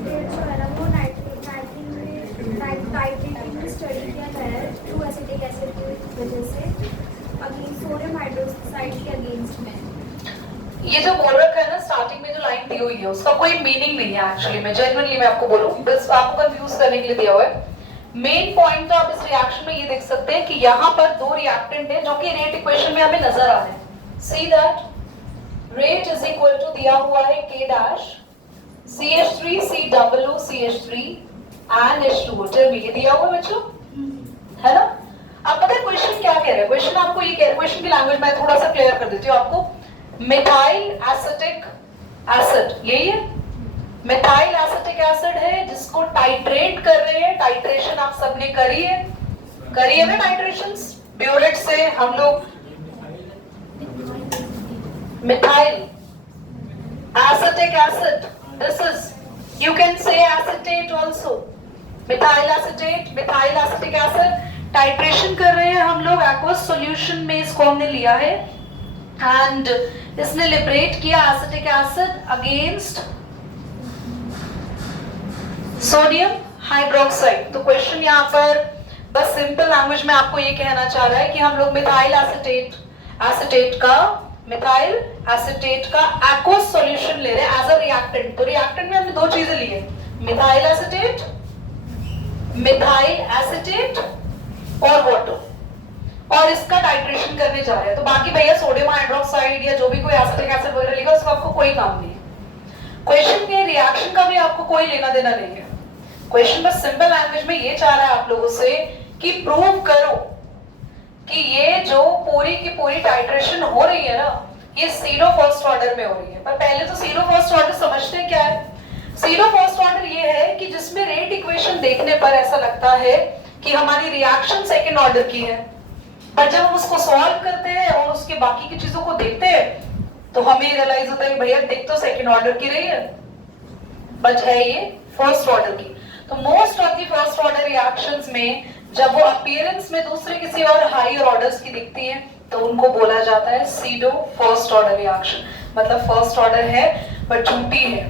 Acetate जो है ना वो 19 में स्टडी किया गया है टू एसिटिक एसिड की वजह से अगेंस्ट सोडियम हाइड्रोक्साइड के अगेंस्ट में। ये जो बोल रखा है ना स्टार्टिंग में जो लाइन दी हुई है उसका कोई मीनिंग नहीं है एक्चुअली में, जेन्युइनली मैं आपको बोलूं, बस आपको कंफ्यूज करने के लिए दिया हुआ है। मेन पॉइंट तो आप इस रिएक्शन में ये देख सकते हैं कि यहाँ पर दो रिएक्टेंट है जो कि रेट इक्वेशन में हमें नजर आ रहे हैं। See that rate is equal to दिया हुआ है K dash CH3 COO CH3 and H2O। Tell me, ये दिया हुआ है बच्चों, है ना? अब पता है क्वेश्चन क्या कह रहा है? क्वेश्चन आपको ये कह रहा है, क्वेश्चन की लैंग्वेज मैं थोड़ा सा क्लियर कर देती हूँ आपको। मिथाइल एसिटिक एसिड, यही है मिथाइल एसिटिक एसिड है जिसको टाइट्रेट कर रहे हैं। टाइट्रेशन आप सबने करी है ना टाइट्रेशंस ब्यूरेट से हम लोग। Methyl acetic acid, this is you can say acetate also. Methyl acetate, methyl acetic acid titration कर रहे हैं हम लोग एक्वस सॉल्यूशन में, इसको हमने लिया है एंड इसने लिबरेट किया acetic acid against sodium hydroxide. तो क्वेश्चन यहाँ पर बस सिंपल लैंग्वेज में आपको ये कहना चाह रहा है कि हम लोग मिथाइल एसिटेट का एक्वस सॉल्यूशन ले रहे हैं एज अ रिएक्टेंट। तो रिएक्टेंट में हमने दो चीजें ली है, मिथाइल एसिटेट और वाटर, और इसका टाइट्रेशन करने जा रहे हैं। तो बाकी भैया सोडियम हाइड्रोक्साइड या जो भी कोई एसिटिक एसिड वगैरह लेगा उसका आपको कोई काम नहीं है। क्वेश्चन के रिएक्शन का भी आपको कोई लेना देना नहीं है। क्वेश्चन बस सिंपल लैंग्वेज में ये चाह रहा है आप लोगों से कि प्रूव करो कि ये जो पूरी की पूरी टाइट्रेशन हो रही है ना, ये सीरो फर्स्ट ऑर्डर में हो रही है। पर पहले तो सीरो फर्स्ट ऑर्डर समझते हैं क्या है। सीरो फर्स्ट ऑर्डर ये है कि जिसमें रेट इक्वेशन देखने पर ऐसा लगता है कि हमारी रिएक्शन सेकेंड ऑर्डर की है, पर जब हम उसको सॉल्व करते हैं और उसके बाकी की चीजों को देखते हैं तो हमें रियलाइज होता है कि भैया देख तो सेकंड ऑर्डर की रही है बट है ये फर्स्ट ऑर्डर की। तो most of the first order reactions में जब वो अपीयरेंस में दूसरे किसी और हायर ऑर्डर्स की दिखती है तो उनको बोला जाता है सीडो फर्स्ट ऑर्डर रिएक्शन। मतलब फर्स्ट ऑर्डर है बट झूठी है,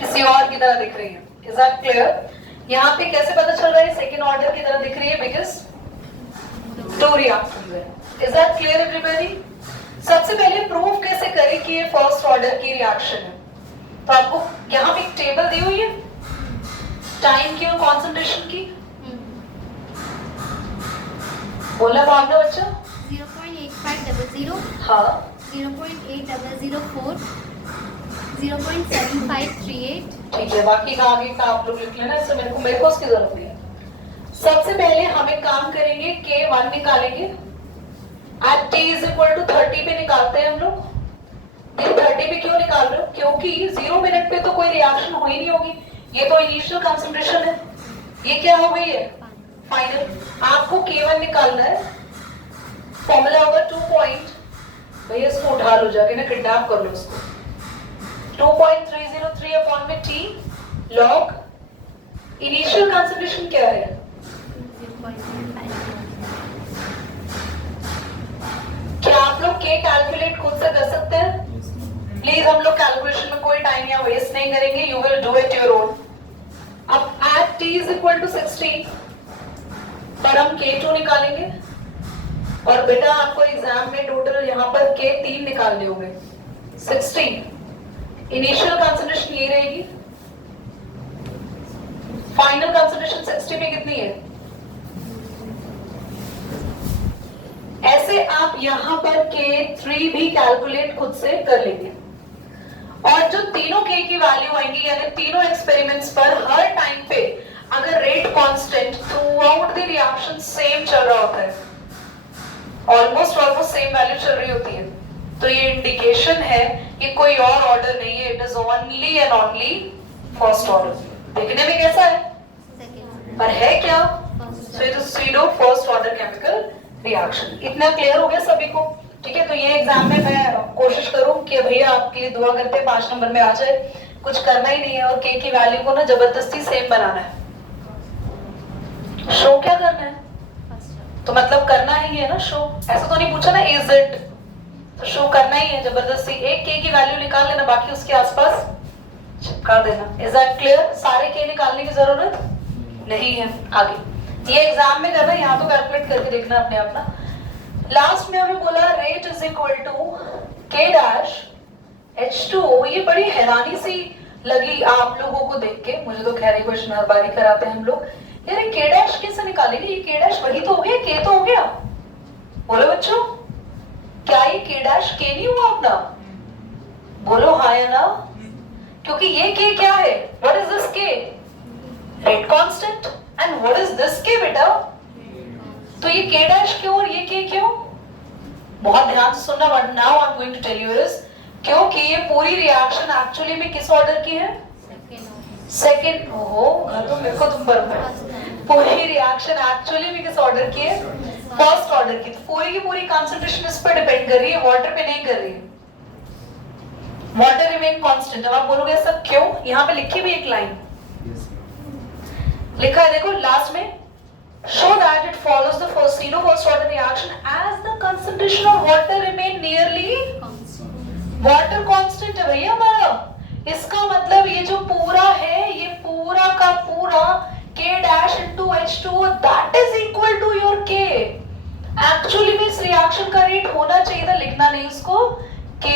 किसी और की तरह दिख रही है। Is that clear? यहाँ पे कैसे पता चल रहा है सेकंड ऑर्डर की तरह दिख रही है? बिकॉज दो रिएक्शंस है। Is that clear everybody? सबसे पहले प्रूव कैसे करें कि ये फर्स्ट ऑर्डर की रिएक्शन है। तो आपको यहाँ पे एक टेबल दी हुई है टाइम की और कॉन्सेंट्रेशन की। बोलना भावना बच्चा। 0.8500, हाँ 0.8004, 0.7538। ठीक है, बाकी का आगे का आप लोग लिख लेना, इससे मेरे को उसकी जरूरत नहीं है। सबसे पहले हम एक काम करेंगे, K1 निकालेंगे at t is equal to 30 पे निकालते हैं हम लोग। ये 30 पे क्यों निकाल रहे हो? क्योंकि 0 मिनट पे तो कोई रिएक्शन हो ही नहीं होगी, ये तो इनिशियल कंसंट्रेशन है। ये क्या हो गई है? फाइनल। आपको K1 निकालना है, फॉर्मूला होगा 2 पॉइंट, भैया इसको उठा लो जाके ना, किडनैप कर लो उसको। 2.303 अपॉन में t log इनिशियल कंसंट्रेशन क्या है? क्या आप लोग K कैलकुलेट खुद से कर सकते हैं? प्लीज हम लोग कैलकुलेशन में कोई टाइम या वेस्ट नहीं करेंगे, you will do it your own. अब at t is equal to 16 पर हम K2 निकालेंगे और बेटा आपको एग्जाम में टोटल यहाँ पर K3 निकालने होंगे। 16 इनिशियल कंसंट्रेशन ये रहेगी, फाइनल कंसंट्रेशन 60 पे कितनी है? ऐसे आप यहां पर K3 भी कैलकुलेट खुद से कर लेंगे और जो तीनों K की वैल्यू आएंगी यानी तीनों एक्सपेरिमेंट्स पर हर टाइम पे अगर rate constant through out the reaction same चल रहा होता है, ऑलमोस्ट सेम वैल्यू चल रही होती है, तो ये इंडिकेशन है कि कोई और ऑर्डर नहीं है, it is only and only first order. देखने में कैसा है पर है क्या? So it is pseudo first order chemical reaction. इतना क्लियर हो गया सभी को? ठीक है, तो ये एग्जाम में मैं कोशिश करूं कि भैया आपके लिए दुआ करते हैं 5 नंबर में आ जाए, कुछ करना ही नहीं है और K की वैल्यू को ना जबरदस्ती सेम बनाना है। शो क्या करना है? तो मतलब करना ही है ना शो, ऐसा तो नहीं पूछा ना इज इट, तो शो करना ही है जबरदस्ती। एक K की वैल्यू निकाल लेना, बाकी उसके आसपास चिपका देना। Is that clear? सारे के निकालने की जरूरत नहीं है। आगे ये एग्जाम में करना, यहाँ तो कैलकुलेट करके देखना अपने आप ना। लास्ट में हमें बोला रेट इज इक्वल टू के डैश H2O। ये बड़ी हैरानी सी लगी आप लोगों को देख के, मुझे तो खैर क्वेश्चन हर बार ही कराते हैं हम लोग। यार ये के डैश कैसे निकालेंगे? ये के डैश वही तो हो गया, के तो हो गया। बोलो बच्चों, क्या ये के डैश के नहीं हुआ अपना? बोलो हाँ या ना? क्योंकि ये के क्या है? व्हाट इज दिस के? Rate constant. And what is this के बेटा? तो ये के डैश क्यों और ये के क्यों? बहुत ध्यान से सुनना। What now I am going to tell you is, क्योंकि ये पूरी रिएक्शन एक्चुअली में किस ऑर्डर की है? सेकेंड। ओहो, घर तो मेरे को तुम पर पूरी रिएक्शन एक्चुअली में किस ऑर्डर की है? फर्स्ट ऑर्डर की। पूरी की पूरी कंसंट्रेशन इस पर डिपेंड कर रही है, वाटर पे नहीं कर रही है। Water remain constant. अब आप बोलोगे ऐसा क्यों? यहाँ पे लिखी भी एक लाइन लिखा है, देखो लास्ट में, show that it follows the first order reaction as the concentration of water remain nearly water constant है भैया हमारा। इसका मतलब ये जो पूरा है, ये पूरा का पूरा K dash into H2O that is equal to your K। Actually में इस रिएक्शन का रेट होना चाहिए था, लिखना नहीं उसको, K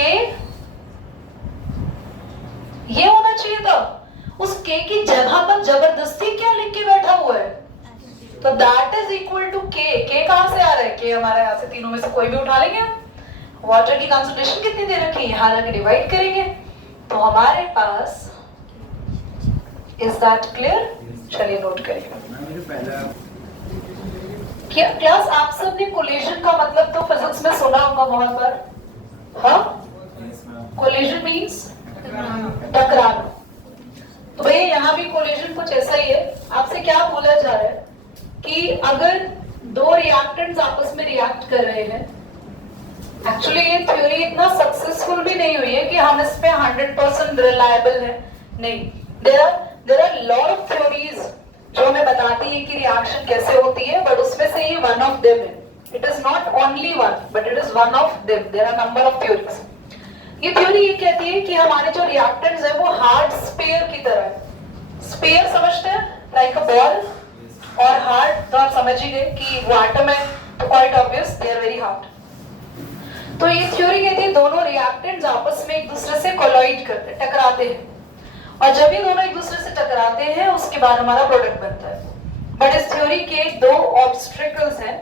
ये होना चाहिए था। उस K की जगह पर जबरदस्ती क्या लिख के बैठा हुआ है? तो that is equal to K। K कहाँ से आ रहा है? K हमारा यहाँ से तीनों में से कोई भी उठा लेंगे हम। वाटर की कंसंट्रेशन कितनी दे रखी है, यहाँ लगे डिवाइड करेंगे तो हमारे पास, इज दैट क्लियर? चलिए नोट करिए। क्या क्लास आप सब ने कोलिजन का मतलब तो फिजिक्स में सुना होगा बहुत बार, हाँ? कोलिजन मींस टकराना। तो भैया यहाँ भी कोलिजन कुछ ऐसा ही है। आपसे क्या बोला जा रहा है कि अगर दो रिएक्टेंट्स आपस में रिएक्ट कर रहे हैं, एक्चुअली ये थ्योरी इतना सक्सेसफुल भी नहीं हुई है कि हम इस पे 100% रिलायबल है, नहीं। There are lot of theories जो हमें बताती है कि रिएक्शन कैसे होती है, बट उसमें से ये वन ऑफ देम है। It is not only one, but it is one of them. There are number of theories. ये थ्योरी ये कहती है कि हमारे जो रिएक्टेंट्स है वो हार्ड स्फीयर की तरह है। स्फीयर समझते हैं, लाइक अ बॉल, और हार्ड तो आप समझ ही गए कि वो एटम है, तो quite obvious they are very hard. तो ये थ्योरी कहती है दोनों रिएक्टेंट्स आपस में एक दूसरे से कोलाइड करते हैं, टकराते हैं, और जब ये दोनों एक दूसरे से टकराते हैं उसके बाद हमारा प्रोडक्ट बनता है। बट इस थ्योरी के दो ऑब्स्ट्रिकल्स हैं।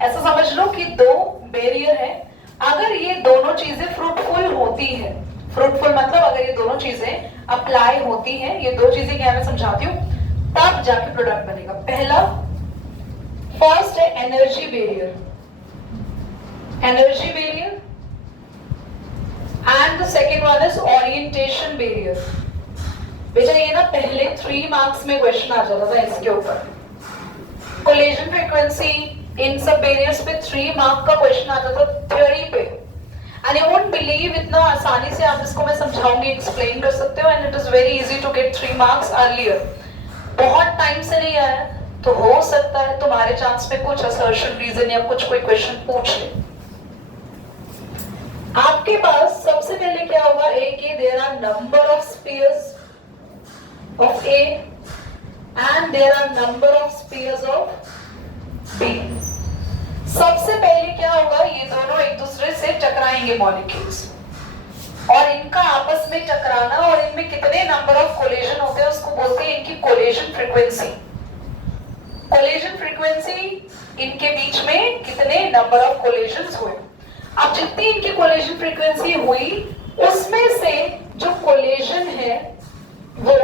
ऐसा समझ लो कि दो बैरियर हैं। अगर ये दोनों चीजें फ्रूटफुल होती है, फ्रूटफुल मतलब अगर ये दोनों चीजें अप्लाई होती हैं, ये दो चीजें क्या मैं समझाती हूँ, तब जाके प्रोडक्ट बनेगा। पहला फर्स्ट है energy barrier, energy barrier, and the second one is orientation barrier. बेटा ये ना पहले 3 मार्क्स में क्वेश्चन आ जाता था इसके ऊपर। कोलिजन फ्रीक्वेंसी, इन सब बैरियर्स पे 3 मार्क का क्वेश्चन आता था थ्योरी पे। एंड यू वोंट बिलीव इतना आसानी से आप इसको मैं समझाऊंगी, एक्सप्लेन कर सकते हो, and it is very easy to get 3 marks earlier. बहुत टाइम से नहीं आया तो हो सकता है तुम्हारे चांस पे कुछ असर्शन रीजन या कुछ कोई क्वेश्चन पूछ ले। आपके पास सबसे पहले क्या होगा, okay there are number of spheres of A and there are number of spheres of B. सबसे पहले क्या होगा, ये दोनों एक दूसरे से टकराएंगे मॉलिक्यूल्स, और इनका आपस में टकराना और इनमें कितने नंबर ऑफ कोलिजन होते हैं उसको बोलते हैं इनकी कोलिजन फ्रीक्वेंसी। कोलिजन फ्रीक्वेंसी, इनके बीच में कितने नंबर ऑफ कोलिजन्स हुए। अब जितनी इनकी कोलिजन फ्रीक्वेंसी हुई उसमें से जो कोलिजन है वो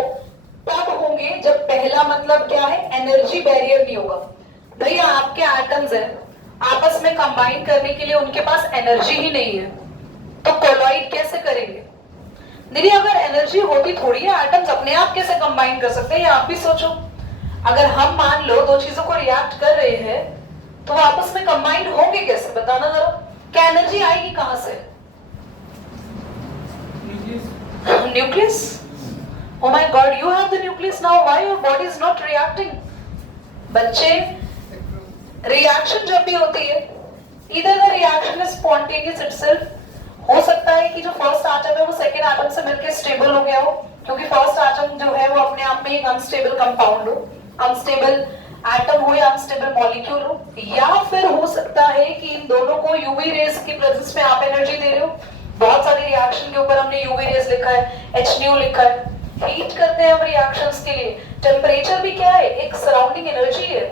तब होंगे जब पहला मतलब क्या है, एनर्जी बैरियर नहीं होगा। भैया आपके एटम्स हैं, आपस में कंबाइन करने के लिए उनके पास एनर्जी ही नहीं है, तो कोलॉइड कैसे करेंगे? दीदी अगर एनर्जी होती थोड़ी है, एटम्स अपने आप कैसे कंबाइन कर सकते हैं? आप भी सोचो, अगर हम मान लो दो चीजों को रिएक्ट कर रहे हैं तो वो आपस में कंबाइन होंगे कैसे, बताना जरा। क्या एनर्जी आएगी कहां से? Nucleus. Oh my God, you have the nucleus now. Why your body is not reacting? बच्चे, रिएक्शन जब भी होती है, either the reaction is spontaneous itself, हो सकता है कि जो फर्स्ट एटम है वो सेकेंड एटम से मिलकर स्टेबल हो गया हो, क्योंकि फर्स्ट एटम जो है वो अपने आप में एक अनस्टेबल कंपाउंड हो, अनस्टेबल एटम हो या अनस्टेबल मॉलिक्यूल हो, या फिर हो सकता है कि इन दोनों को यूवी रेज की प्रेजेंस में आप एनर्जी दे रहे हो। बहुत सारे रिएक्शन के ऊपर हमने यूवी रेज लिखा है, HNO लिखा है। हीट करते हैं हम रिएक्शंस के लिए, टेम्परेचर भी क्या है, एक सराउंडिंग एनर्जी है।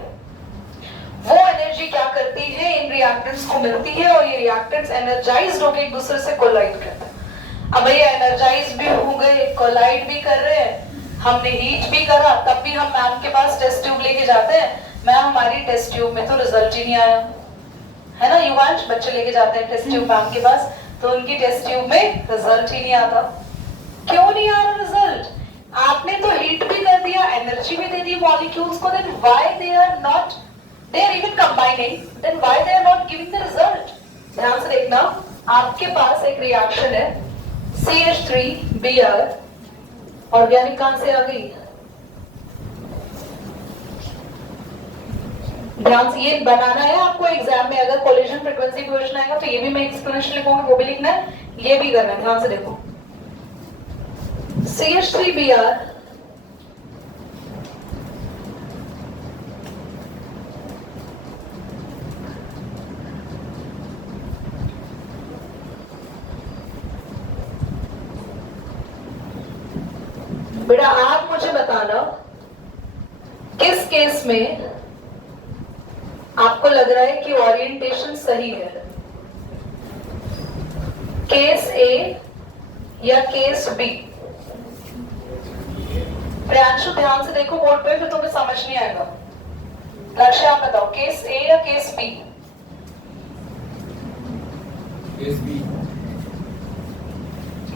वो एनर्जी क्या करती है, इन रिएक्टेंट्स को मिलती है और ये रिएक्टेंट्स एनर्जाइज्ड होकर एक दूसरे से कोलाइड करते हैं। अब ये एनर्जाइज भी हो गए, कोलाइड भी कर रहे हैं, हमने हीट भी करा, तब भी हम मैम के पास टेस्ट ट्यूब लेके जाते हैं, मैम हमारी टेस्ट ट्यूब में तो रिजल्ट ही नहीं आया, है ना युवांश? बच्चे लेके जाते हैं टेस्ट ट्यूब मैम के पास, तो उनकी टेस्ट ट्यूब में रिजल्ट ही नहीं आता। क्यों नहीं आ रहा रिजल्ट? आपने तो हीट भी कर दिया, एनर्जी भी दे दी मॉलिक्यूल्स को, then why they are not, they are even combining, then why they are not giving the result? ध्यान से देखना, आपके पास एक रिएक्शन है CH3Br, ऑर्गेनिक कहां से आ गई? ध्यान से ये बनाना है आपको एग्जाम में, अगर कोलिजन फ्रीक्वेंसी क्वेश्चन आएगा तो ये भी मैं एक्सप्लेनेशन लिखूंगा, वो भी लिखना है, ये भी करना है। ध्यान से देखो, CH3Br बेटा आप मुझे बताना किस केस में आपको लग रहा है कि ओरिएंटेशन सही है, केस ए या केस बी? प्रियांशु ध्यान से देखो बोर्ड पे, फिर तुम्हें समझ नहीं आएगा। लक्ष्य आप बताओ, केस ए या केस बी? Case B.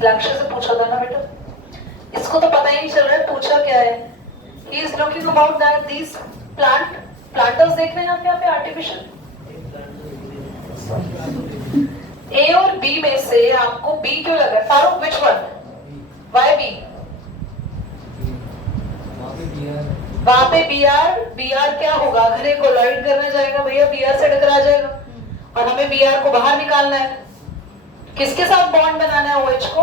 लक्ष्य से पूछा था ना बेटा, इसको तो पता ही नहीं चल रहा है पूछा क्या है। He is looking about that these planters देख रहे हैं आप यहाँ पे आर्टिफिशियल। ए और बी में से आपको बी क्यों लगा? Farooq which one? Why B? वहां पे बीआर क्या होगा? अगर ये कोलाइड करने जाएगा भैया बीआर से टकरा जाएगा, और हमें बीआर को बाहर निकालना है। किसके साथ बॉन्ड बनाना है OH को?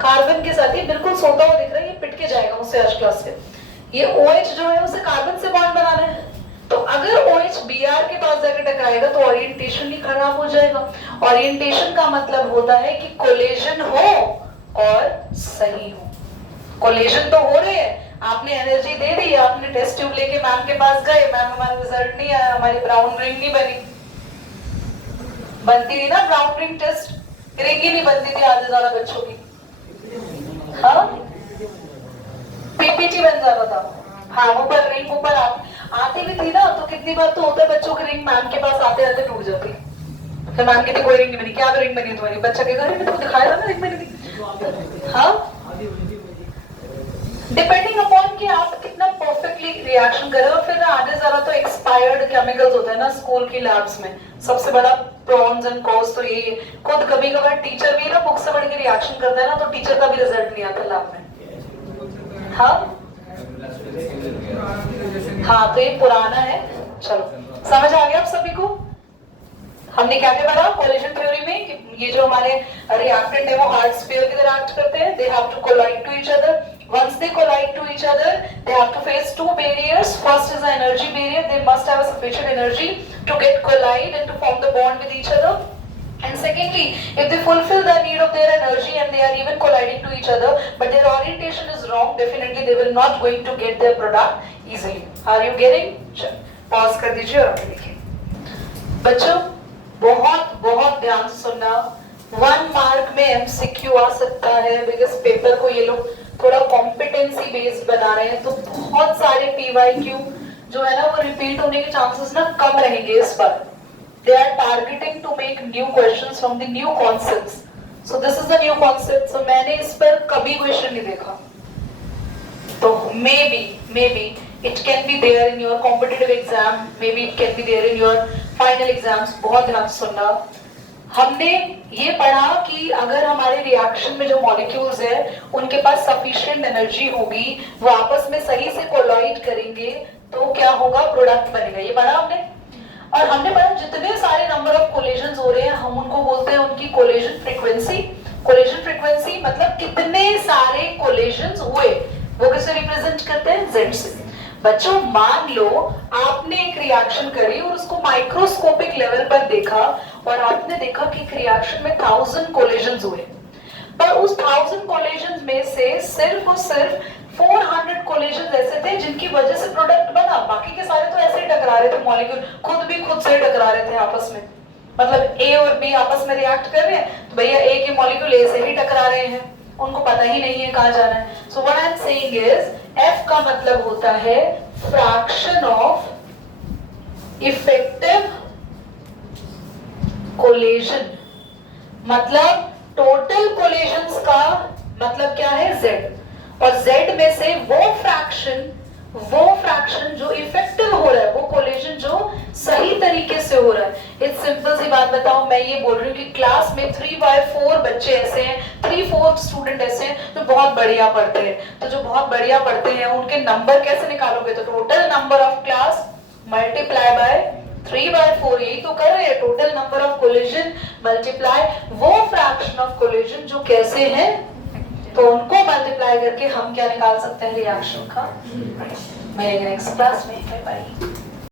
कार्बन के साथ। ये बिल्कुल सोता हुआ दिख रहा है, ये पिट के जाएगा मुझसे आज क्लास से। ये OH जो है उसे कार्बन से बॉन्ड बनाना है, तो अगर OH Br के पास जाकर टकराएगा तो ओरिएंटेशन ही खराब हो जाएगा। ओरिएंटेशन का मतलब होता है कि कोलिजन हो और सही हो। कोलिजन तो हो रहे हैं, आपने एनर्जी दे दी, आपने टेस्ट ट्यूब लेके मैम के पास गए, मैम हमारा रिजल्ट नहीं आया, हमारी ब्राउन रिंग नहीं बनी। बनती थी ना ब्राउन रिंग टेस्ट, रिंग ही नहीं बनती थी आधे ज्यादा बच्चों की। हाँ PPT बन जाता था। हाँ ऊपर रिंग ऊपर आती भी थी ना, तो कितनी बार तो होता है बच्चों की रिंग मैम के पास आते आते टूट जाती। तो मैम कहती कोई रिंग नहीं बनी। क्या रिंग बनी तुम्हारी? बच्चा के घर में तो दिखाया था ना रिंग बनी थी। हाँ डिपेंडिंग अपॉन कि आप कितना परफेक्टली रिएक्शन कर रहे हो। फिर आधे ज्यादा तो एक्सपायर्ड केमिकल्स होते हैं ना स्कूल की लैब्स में, सबसे बड़ा प्रॉन्स एंड कॉज तो यही है। खुद कभी कभार टीचर भी ना बुक से पढ़ के रिएक्शन करता है ना, तो टीचर का भी रिजल्ट नहीं आता लैब में। हाँ तो ये पुराना है। चलो समझ आ गया आप सभी को? हमने क्या क्या पढ़ा कोलिजन थ्योरी में कि ये जो हमारे रिएक्टेंट है वो हार्ड स्फीयर की तरह एक्ट करते हैं। They have to collide to each other. Once they collide to each other, they have to face two barriers. First is the energy barrier. They must have a sufficient energy to get collide and to form the bond with each other. And secondly, if they fulfill the need of their energy and they are even colliding to each other, but their orientation is wrong, definitely they will not going to get their product easily. Are you getting? Pause कर दीजिए और देखिए। बच्चों बहुत बहुत ध्यान से सुनना। 1 मार्क में MCQ आ सकता है, बिकॉज पेपर को ये लोग थोड़ा कॉम्पिटेंसी बेस्ड बना रहे हैं, तो बहुत सारे PYQ जो है ना वो रिपीट होने के चांसेस ना कम रहेंगे इस बार। They are targeting to make new questions from the new concepts. So this is the new concept. So मैंने इस पर कभी क्वेश्चन नहीं देखा, तो maybe it can be there in your competitive exam, maybe it can be there in your final exams. बहुत ध्यान से सुनना। हमने ये पढ़ा कि अगर हमारे रिएक्शन में जो मॉलिक्यूल्स है उनके पास सफिशिएंट एनर्जी होगी, वो आपस में सही से कोलाइड करेंगे, तो क्या होगा? प्रोडक्ट बनेगा। ये पढ़ा हमने। और हमने पढ़ा जितने सारे नंबर ऑफ कोलिजन्स हो रहे हैं हम उनको बोलते हैं उनकी कोलिजन फ्रीक्वेंसी। कोलिजन फ्रीक्वेंसी मतलब कितने सारे कोलिजन्स हुए, वो किससे रिप्रेजेंट करते हैं, Z से। बच्चों मान लो आपने एक रिएक्शन करी और उसको माइक्रोस्कोपिक लेवल पर देखा और आपने देखा कि एक रिएक्शन में 1000 कोलिजन्स हुए, पर उस 1000 कोलिजन्स में से सिर्फ और सिर्फ 400 कोलिजन्स ऐसे थे जिनकी वजह से प्रोडक्ट बना, बाकी के सारे तो ऐसे ही टकरा रहे थे, मॉलिक्यूल खुद भी खुद से टकरा रहे थे आपस में। मतलब A और B आपस में रिएक्ट कर रहे हैं तो भैया A के मॉलिक्यूल A से ही टकरा रहे हैं, उनको पता ही नहीं है कहाँ जाना है। So what I am saying is F का मतलब होता है फ्रैक्शन ऑफ इफेक्टिव कोलिजन, मतलब टोटल कोलिजन्स का मतलब क्या है, Z, और Z में से वो फ्रैक्शन जो इफेक्टिव हो रहा है, वो कोलिजन जो सही तरीके से हो रहा है। एक सिंपल सी बात बताओ, मैं ये बोल रही हूँ कि क्लास में 3/4 बच्चे ऐसे हैं, 3/4 स्टूडेंट ऐसे हैं जो बहुत बढ़िया पढ़ते हैं, तो जो बहुत बढ़िया पढ़ते हैं उनके नंबर कैसे निकालोगे, तो total number of class multiply by 3/4, यही तो कर रहे हैं, total number of collision multiply वो फ्रैक्शन ऑफ कोलिजन जो कैसे हैं, तो उनको मल्टीप्लाई करके हम क्या निकाल सकते हैं, रिएक्शन का। मिलेंगे नेक्स्ट क्लास में, बाय बाय।